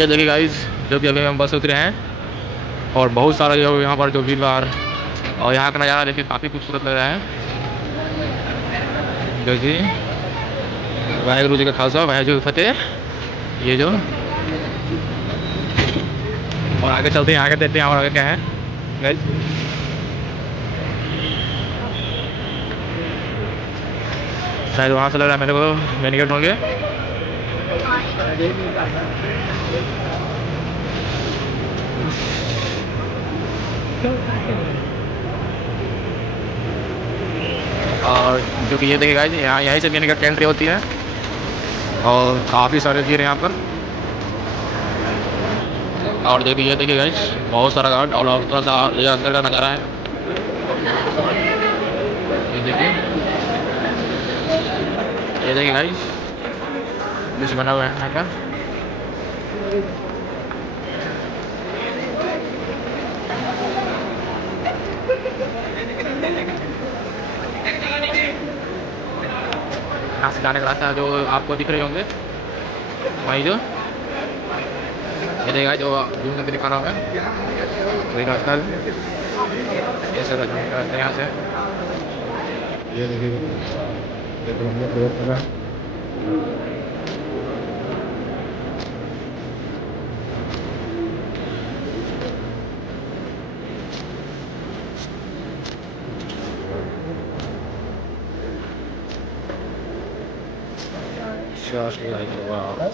ये देखिए गाइस, जो कि अभी हम बस उतरे हैं और बहुत सारा जो यहाँ पर जो भीड़ भाड़ और यहाँ का नज़ारा देखिए काफ़ी खूबसूरत लग रहा है। देखिए, वाहेगुरु जी का खालसा वाहेगुरु फतेह। ये जो और आगे चलते हैं, आगे देखते हैं और आगे क्या है गाइस। शायद वहाँ से लग रहा है मेरे को मेन गेट होंगे। और जो कि ये देखिए गाइस, यहाँ यहीं से मेन गेट की एंट्री होती है और काफ़ी सारे भीड़ हैं यहाँ पर। और देखिए ये देखिए गाइस, बहुत सारा गार्ड और थोड़ा सा ये अंदर का नज़ारा है। ये देखिए गाइस, कुछ बना हुआ है यहाँ का। यहाँ से जाने का रास्ता जो आपको दिख रहे होंगे वही जो ये देखिए जो जूम करके दिखा रहा हूँ मैं, वही रास्ता है। ऐसे रास्ता यहाँ से ये देखिए, देखो हम लोग प्रयोग कर रहे हैं। Just like wow.